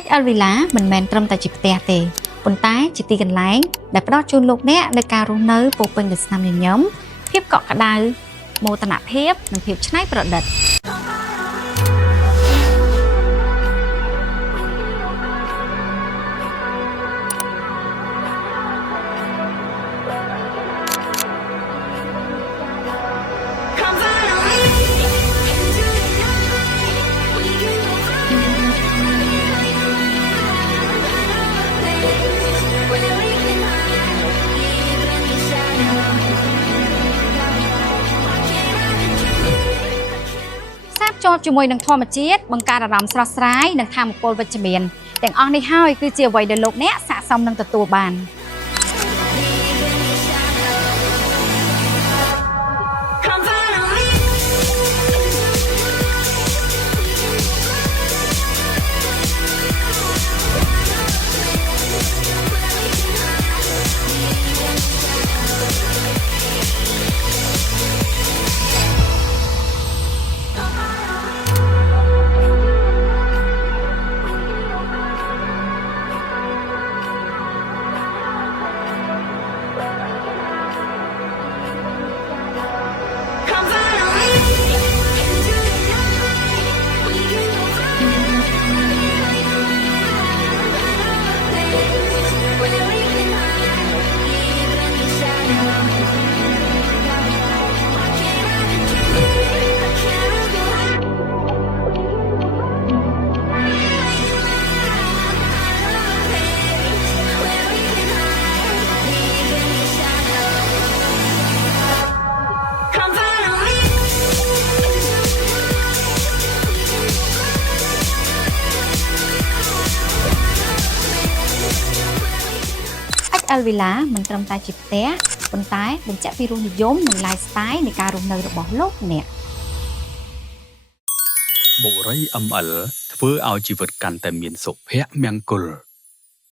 XL Villa មិនមែនត្រឹមតែជាផ្ទះទេប៉ុន្តែជាទីកន្លែងដែលផ្ដល់ជូនលោកអ្នកនូវការរស់នៅពោពេញដោយស្នាមញញឹមភាពកក់ក្ដៅមោទនភាពនិងភាពច្នៃប្រឌិតចូលជាមួយនឹងធម្មជាតិបង្កើតអារម្មណ៍ស្រស់ស្រាយនិងថាមពលវិជ្ជមានទាំងអស់នេះហើយគឺជាអ្វីដែលលោកអ្នកស័ក្តិសមនឹងទទួលបាន XL Villa មិនត្រឹមតែជាផ្ទះប៉ុន្តែបញ្ជាក់ពីរសនិយមនិង lifestyle នៃការរស់នៅរបស់លោកអ្នកបុរី ML ធ្វើឲ្យជីវិតកាន់តែមានសុភមង្គល